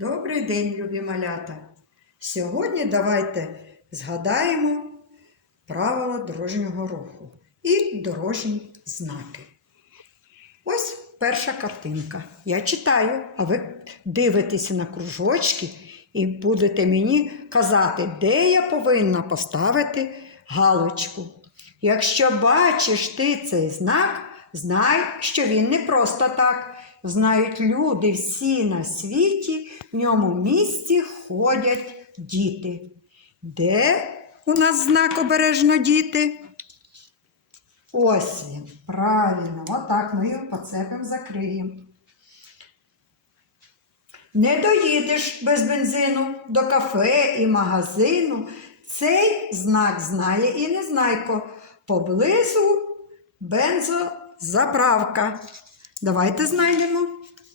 Добрий день, любі малята! Сьогодні давайте згадаємо правила дорожнього руху і дорожні знаки. Ось перша картинка. Я читаю, а ви дивитеся на кружочки і будете мені казати, де я повинна поставити галочку. Якщо бачиш ти цей знак, знай, що він не просто так. Знають люди всі на світі, в ньому місці ходять діти. Де у нас знак обережно діти? Ось він. Правильно, отак ми його поцепимо, закриємо. Не доїдеш без бензину до кафе і магазину. Цей знак знає і незнайко. Поблизу бензозаправка. Давайте знайдемо,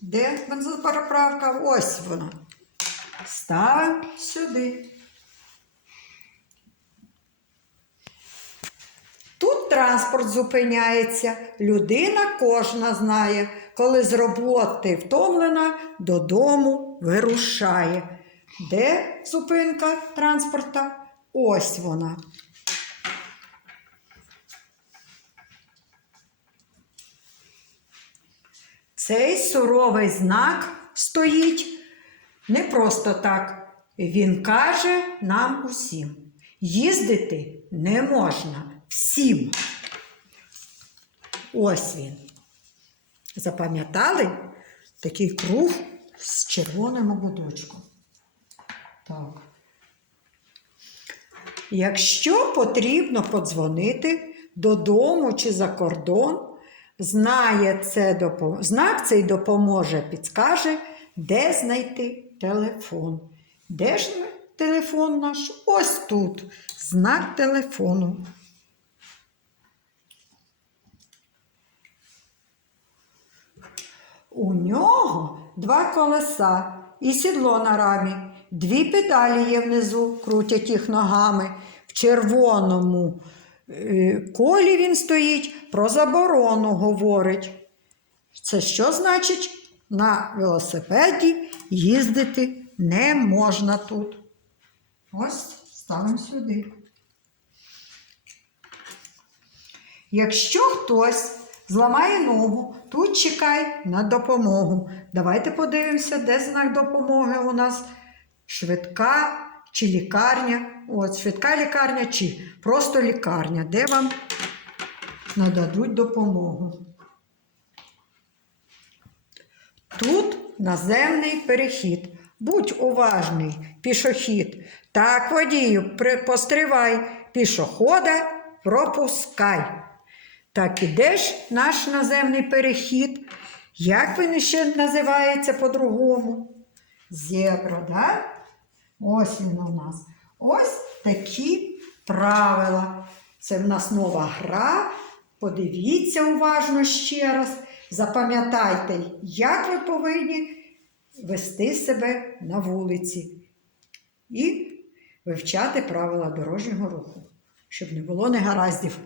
де бензозаправка. Ось вона. Ставимо сюди. Тут транспорт зупиняється, людина кожна знає, коли з роботи втомлена, додому вирушає. Де зупинка транспорта? Ось вона. Цей суровий знак стоїть не просто так. Він каже нам усім: їздити не можна всім. Ось він. Запам'ятали такий круг з червоним ободочком. Так. Якщо потрібно подзвонити додому чи за кордон, знає це знак цей допоможе, підскаже, де знайти телефон. Де ж телефон наш? Ось тут. Знак телефону. У нього два колеса і сідло на рамі. Дві педалі є внизу, крутять їх ногами. В червоному колі він стоїть, про заборону говорить. Це що значить? На велосипеді їздити не можна тут. Ось ставимо сюди. Якщо хтось зламає ногу, тут чекай на допомогу. Давайте подивимося, де знак допомоги у нас швидка чи лікарня. От, швидка лікарня чи просто лікарня, де вам нададуть допомогу. Тут наземний перехід. Будь уважний, пішохід. Так, водію, постривай, пішохода пропускай. Так іде ж наш наземний перехід. Як він ще називається по-другому? Зебра, да? Ось він у нас. Ось такі правила. Це в нас нова гра. Подивіться уважно ще раз. Запам'ятайте, як ви повинні вести себе на вулиці і вивчати правила дорожнього руху, щоб не було негараздів.